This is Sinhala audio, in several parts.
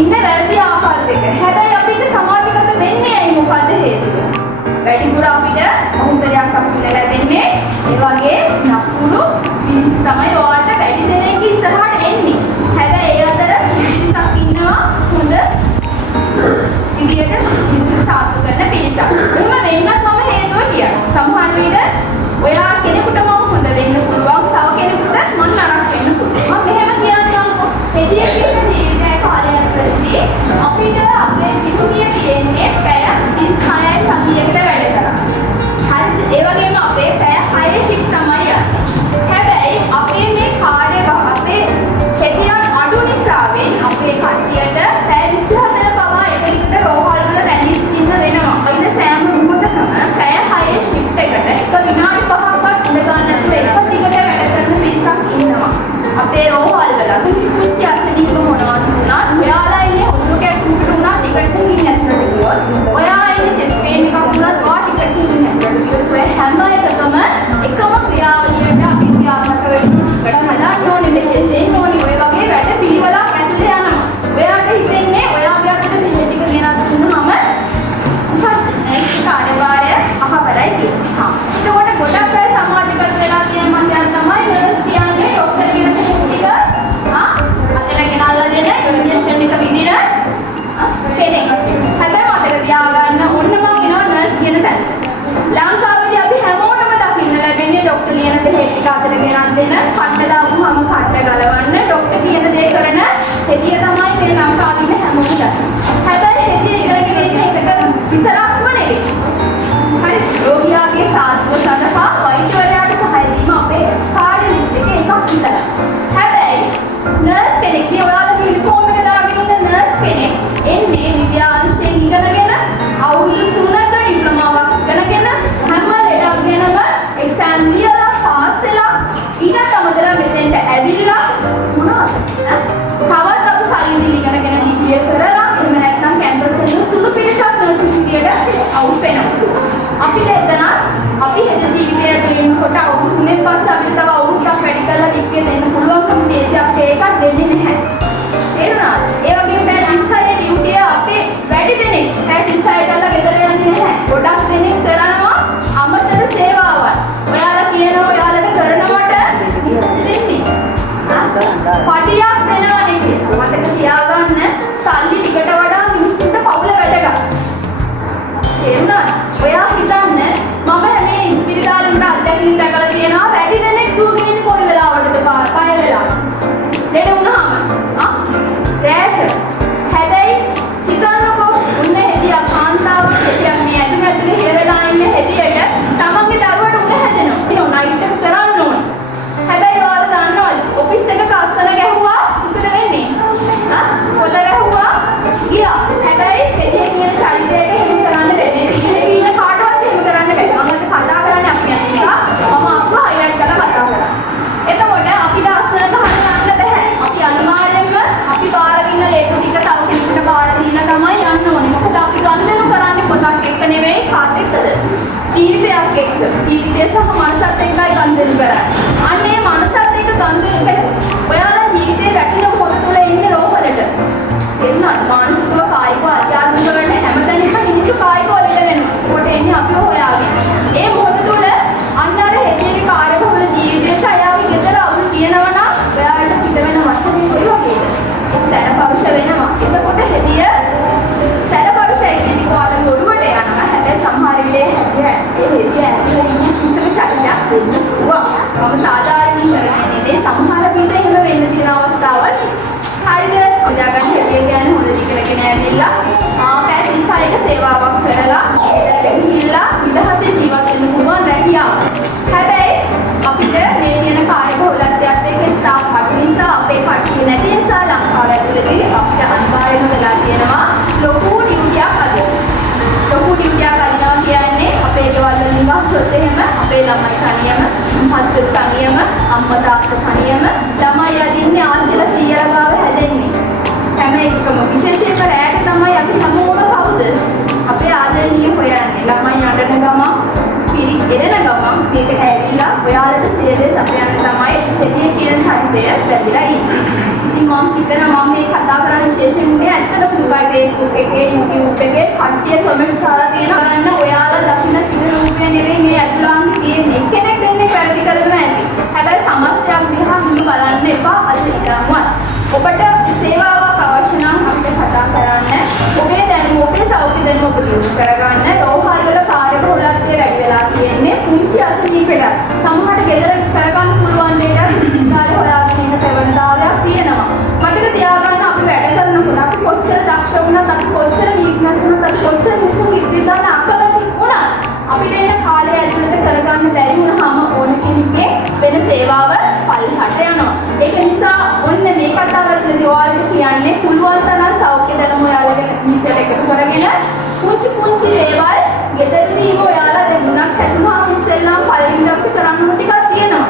ඉන්නේ වැරදි ආකාරයක. හැබැයි අපිට සමාජගත වෙන්නේ ඇයි මොකද හේතුව? වැඩිපුර අපිට බහුතරයක් අපිට ලැබෙන්නේ ඒ වගේ නපුරු පිරිස් තමයි ඔයාලට වැඩි දෙනෙක් ඉස්සරහට එන්නේ. හැබැයි ඒ අතර පිරිසක් ඉන්නවා හොඳ විදියට සාතු කරන පිරිසක්. එහෙම වෙන්නත් මම හේතුව කියනවා. සමහර විට ඔයා කෙනෙකුට මම හොඳ වෙන්න පුළුවන්, තව කෙනෙකුට මම නරක වෙන්න පුළුවන්. මම මෙහෙම කියන්නම්කෝ. එදියේ කියන ජීවිතය කාලයක් ප්‍රතිදී අපිට අපේ ජීවිතය කියන්නේ පැය 36යි සතියකට වැඩ කරා. හරිද? ඒ වගේම අපේ පැය 6 ෂිෆ්ට් තමයි යන්නේ. හැබැයි අපේ මේ කාර්ය අපේ හෙදියන් අඩු නිසාවෙන් අපේ කට්ටියට පැය 24 පවා එක දිගට රෝහල් වල රැඳී සිටින්න වෙනවා. ඉතින් සෑම මොහොතකම පැය 6 ෂිෆ්ට් එකට එක විනාඩි 5ක්වත් ඉඳ ගන්න නැතුව එක දිගට වැඩ කරන පිරිසක් ඉන්නවා. අපේ රෝහල් වල කිසිත් යසනීක මොනවද වුණත් ඔයාලා ඉන්නේ ඔළුව කැක්කුමකට උනා ටිකට් එකකින් නැත්නම් ගියොත් ඔයාලා ඉන්නේ ටෙස්ට් එකක් උනත් ඔයා ටිකට් එකකින් නැත්නම් ගියොත් ඔය හැම එකකම එකම ක්‍රියාවලියට අපි ක්‍රියාත්මක වෙන්න හදන්න ඕනේ මෙහෙ දෙන්න ඕනේ ඔය වගේ වැඩ පිළිවෙලක් ඇතුලේ යනවා. ඔයාට හිතෙන්නේ ඔයාගේ අතට මෙහෙ ටික ගෙනත් දුන්නාම කාර්යභාරය අහවරයි කියන්නේ. හා. ඒකට ගොඩක් අය සමාජගත වෙලා තියෙන මන්දයන් තමයි නර්ස් කියන්නේ ડોක්ටර් කියන ටික අතට ගෙනල්ලා දෙන ඉන්ජෙක්ෂන් එක විදින කෙනෙක්. හැබැයි මතක තියාගන්න ඕන්න මම කියනවා නර්ස් කියන තැන. ලංකාවේදී අපි හැමෝටම දකින්න ලැබෙන්නේ ડોක්ටර් කියන දේ ටික අතට ගෙනත් දෙන කට්ට දාපුවාම කට්ට ගලවන්න ડોක්ටර් කියන දේ කරන හෙදිය තමයි මේ ලංකාවේ ඉන්න හැමෝම දකින්නේ. හැබැයි හෙදිය ඉගෙනගෙන ඉන්න එකට විතරක්ම නෙවෙයි. හරි රෝගියාගේ සාධුව සඳහා වෛද්‍යවරයාට සහාය දීම අපේ කාර්ය ලිස්ට් එකේ එකක් විතරයි. හැබැයි නර්ස් කෙනෙක් ඔයාලගේ යුනිෆෝම් එක දාගෙන ඉන්න නර්ස් කෙනෙක් එන්නේ විද්‍යාංශයෙන් ඉගෙනගෙන අවුරුදු 3ක ඩිප්ලෝමාවක් ඉගෙනගෙන හැම ලෙඩක් ගැනම එක්සෑම් ලියලා පාස් වෙලා ඊට අමතරව මෙතෙන්ට ඇවිල්ලා මොනවද? තවත් අපි සල්ලි ඉගෙනගෙන ඩිග්‍රී කරලා එහෙම නැත්නම් කැම්පස් එකේ සුළු පිරිසක් නර්ස් විදියට අවුල් වෙනවා. අපිට එතන අපි හෙද ජීවිතය දෙන්නකොට අවුරුදු 3න් පස්සේ අපිට තව අවුරුද්දක් වැඩි කරලා ඩිග්‍රී දෙන්න පුළුවන්කම තියෙද්දි අපිට ඒකත් දෙන්නේ නැහැ. තේරුණාද? ඒ වගේම පැය 36 ඩියුටිය අපේ වැඩි දෙනෙක් පැය 36 කරලා ගෙදර යන්නේ නැහැ. ගොඩක් දෙනෙක් කරනවා අමතර සේවාවන්. ඔයාලා කියනවා ඔයාලට කරනවට දෙන්නේ. පටියක් දෙනවනේ කියලා. මතක තියාගන්න සල්ලි ටිකට වඩා මිනිස්සුන්ට පවුල වැදගත්. තේරුණාද? ඔයා හිතන්න මම මේ ඉස්පිරිතාලේ උඩ අත්දැකීම් දැකලා තියෙනවා වැඩි දෙනෙක් දුවගෙන ඉන්නේ කොයි වෙලාවටද පය වෙලා. ලෙඩ වුණාම රැට. හැබැයි හිතන්නකෝ උන්නේ හෙදියා කාන්තාවක් හෙදියා මේ ඇතුලේ හිර වෙලා ඉන්නේ හෙදියට තමන්ගේ දරුවට උණ හැදෙනවා. ඒ නයිට් එක කරන්න ඕනේ. හැබැයි ඔයාලා දන්නවද ඔෆිස් එකක අස්සන ගැහුවා මොකද වෙන්නේ? පොත ගැහුවා ගියා. හැබැයි හෙදියා කියන චරිතයට එහෙම කරන්න බැහැ. ඉන්න කාටවත් එහෙම කරන්න බැහැ. මම අද කතා කරන්නේ අපි අනිසා මම අක්කා හයිලයිට් කරලා කතා කරා. එතකොට අපිට අස්සන ගහන්න යන්න බැහැ. අපි අනිවාර්යයෙන්ම අපි බාරගෙන ඉන්න ලේටු ටික තව කෙනෙකුට බාර දීලා තමයි යන්න ඕනේ. මොකද අපි ගනුදෙනු කරන්නේ පොතක් එක්ක නෙවෙයි කාත් එක්කද? ජීවිතයක් එක්ක. ජීවිතය සහ මනසත් එක්කයි ගනුදෙනු කරන්නේ. අන්නේ මනසත් එක්ක ගනුදෙනු කරලා ඔයාලා ජීවිතේ රැකින පොත තුල ඉන්නේ රෝහලට. එන්නා මානසිකව කායිකව ආධ්‍යාත්මික වෙන හැමතැනම මිනිස්සු කායිකව ලෙඩ වෙනවා. කොට එන්නේ අපිව හොයාගෙන. ඒ මොහොත තුල අන්න අර හෙදියේ කාර්යබහුල ජීවිතය සයාගේ ගෙදර අවුල් කියනවා නම් ඔයාලට පිට වෙන වචනේ කොයි වගේද? සැරපෞෂ වෙනවා. එතකොට හෙදිය සැරපෞෂයි කියන කාලේ ඔරුවට යනවා. හැබැයි සමහර වෙලේ හෙදිය ඇතුලේ ඉන්න කිසිම චරිතයක් වෙන්න පුළුවන්. මම සාධාරණීකරණය නෙවෙයි සමහර විට එහෙම වෙන්න තියෙන අවස්ථාවල් හරිද? ඔයාගන්න හෙදිය කියන්නේ හොඳ ඉගෙනගෙන ඇවිල්ලා පැය 36ක සේවාවක් කරලා ගිහිල්ලා නිදහසේ ජීවත් වෙන්න පුළුවන් රැකියාව. හැබැයි අපිට මේ තියෙන කාර්යබහුලත්වයත් එක්ක ස්ටාෆ් අඩු නිසා අපේ කට්ටිය නැති නිසා ලංකාව ඇතුළතදී අපිට අනිවාර්යයෙන්ම වෙලා තියෙනවා ලොකු ඩියුටියක් අදිනවා. ලොකු ඩියුටියක් අදිනවා කියන්නේ අපේ ගෙවල් වල නිවාසොත් එහෙම අපේ ළමයි තනියම, මහත්තුත් තනියම, අම්මා තාත්තා තනියම ළමයි අදින්නේ ආන්තිල 100 ගාව හැදෙන්නේ. හැම එකම විශේෂයෙන්ම රැට තමයි අපි හැමෝම කවුද? අපේ ආදරණීය හොයන්නේ. ළමයි අඬන ගමන්, පිරි එරෙන ගමන් මේකට ඇවිල්ලා ඔයාලට සියලේ සපයන්න තමයි හෙදිය කියන චරිතය ලැබිලා ඉන්නේ. ඉතින් මම හිතනවා මම මේ කතා කරන්න විශේෂයෙන් උනේ ඇත්තටම දුබයි Facebook එකේ YouTube එකේ කට්ටිය කමෙන්ට්ස් දාලා තියෙනවා ගන්න ඔයාලා දකින්න පින රූපය නෙවෙයි මේ ඇතුළාන්ගේ තියෙන්නේ. කෙනෙක් දෙන්නේ වැරදි කරනවා ඇති. හැබැයි සමස්තයක් දිහා හිමු බලන්න එපා අද ඉඳන්වත්. ඔබට සේවාවක් අවශ්‍ය නම් අපිට කතා කරන්න. ඔබේ දැනුම ඔබේ සෞඛ්‍ය දැනුම ඔබ දියුණු කරගන්න. රෝහල් වල කාර්යබහුලත්වය වැඩි වෙලා තියෙන්නේ. පුංචි අසනීපෙට සමහරට ගෙදර කරගන්න පුළුවන් දෙයක් ඉස්සරහ හොයාගෙන ඉන්න ප්‍රවණතාවයක් තියෙනවා. මතක තියාගන්න අපි වැඩ කරනකොට අපි කොච්චර දක්ෂ වුණත් අපි කොච්චර නීතිමත් වුණත් අපි කොච්චර මිනිස්සු ඉදිරියට දාන අකමැති වුණත් අපිට එන්න කාලය ඇතුළත කරගන්න බැරි වුණාම ඕන කෙනෙක්ගේ වෙන සේවාව පල්ලෙහාට යනවා. ඒක නිසා ඔන්න මේ කතාව ඇතුළතදී ඔයාලට කියන්නේ පුළුවන් තරම් සෞඛ්‍ය දැනුම ඔයාලගේ නිතර එකතු කරගෙන පුංචි දේවල් ගෙදරදීම ඔයාලා දෙන්නුනක් හැදුවාම ඉස්සෙල්ලාම පළවෙනි දවසේ කරන්න ඕන ටිකක් තියෙනවා.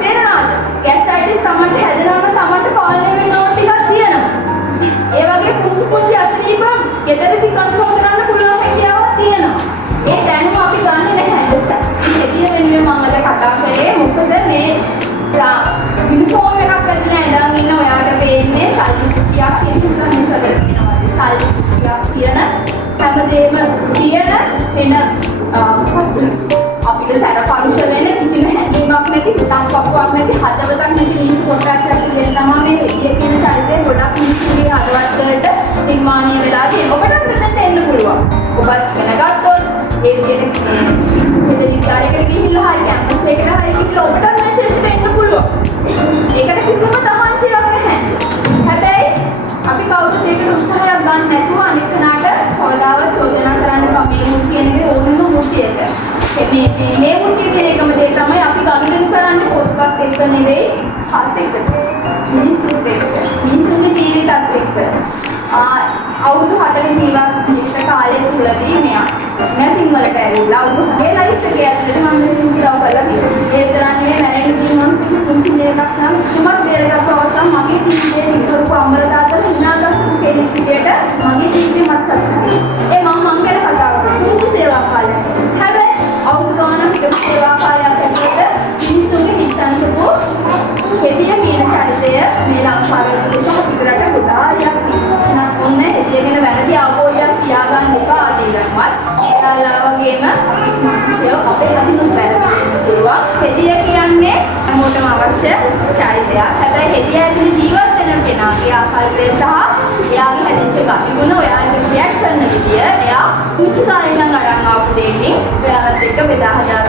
තේරෙනවද? ગેස්ට්‍රයිටිස් තමයි හැදෙනවා නම් තමයි පාලනය වෙන්න ඕන ටිකක් තියෙනවා. ඒ වගේ පුංචි අසනීප ගෙදරදී කන්ට්‍රෝල් කරන්න පුළුවන් හැකියාවක් තියෙනවා. ඒ දැනුම අපි ගන්නෙ නැහැ උට. ඉතින් වෙනුවෙන් මම අද කතා කරේ මොකද මේ යුනිෆෝම් එකක් ඇතුලේ ඇඳන් ඉන්න ඔයාලට පේන්නේ සල්ලියක් කියන නිසා වෙනවා. සල්ලියක් කියන හැමදේම කියන වෙන අපිට සරපරුෂ වෙන කිසිම හැඟීමක් නැති හිතක්පක්වක් නැති හදවතක් නැති මිනිස් කොටසක් කියන තමයි මේ හෙදිය කියන චරිතය ගොඩක් මිනිස්සුගේ හදවත් වලට නිර්මාණය වෙලා තියෙන්නේ. ඔබට මෙතනට එන්න පුළුවන්. ඔබත් දැනගත්තොත් ඒ විදිහට මේ විද්‍යාලයකට ගිහිල්ලා හරි කැම්පස් එකකට හරි ගිහිල්ලා ඔබට මේ ශේෂ්ඨට එන්න පුළුවන්. ඒකට කිසිම තමන්චියක් නැහැ. හැබැයි අපි කවුරුත් ඒකට උත්සාහයක් ගන්න නැතුව අනිත් කෙනාට කවදාවත් චෝදනා කරන්න බෑ. මේ මුල් කියන්නේ ඕනම මුල්තියක. මේ මුල්තිය කියන එකම දේ තමයි අපි ගනුදෙනු කරන්නේ පොත්පත් එක්ක නෙවෙයි හත් එක්ක. මිනිස්සුත් එක්ක. මිනිස්සුන්ගේ ජීවිතත් එක්ක. අවුරුදු 4 ජීවිත කාලය තුලදී මෙයා සිංහලට ඇවිල්ලා අවුරුදු 6 ලයිෆ් එකේ ඇතුළත මම මිනිස්සුන්ට උදව් කරලා තියෙනවා. ඒ තරන්නේ මැරෙන්න මිනිස්සුන්ට පුංචි දෙයක් නම් සුමත් දෙයක් අවස්ථාව මගේ ජීවිතේ නිකරුව අමරදාත හිනාදස්සු කෙනෙක් විදියට මගේ ජීවිතේ මත් සතුටුයි. ඒ මම ගැන කතා කරනවා. පුංචි සේවා කාලයක්. හැබැයි අවුරුදු ගානක් හිටපු සේවා කාලයක් ඇතුළත මිනිස්සුන්ගේ හිතන්සපු හෙදිය කියන චරිතය මේ ලංකාවේ ඉඳලා පිටරට ගොඩාක් තියෙනවා. ඔන්න හෙදියගෙන වැරදි අවබෝධයක් තියාගන්න එපා ආදීනවත්. එයාලා වගේම මිනිස්සු අපේ අදිනුත් වැරදි පුළුවන්. හෙදිය කියන්නේ හැමෝටම අවශ්‍ය චරිතයක්. හැබැයි හෙදිය ඇතුළේ ජීවත් වෙන කෙනාගේ ආකල්පය සහ එයාගේ හැදිච්ච ගතිගුණ ඔයාලට රියැක්ට් කරන විදිය එයා මුචු කාලේ ඉඳන් අරන් ආපු දෙකින් ඔයාලත් එක්ක බෙදා හදා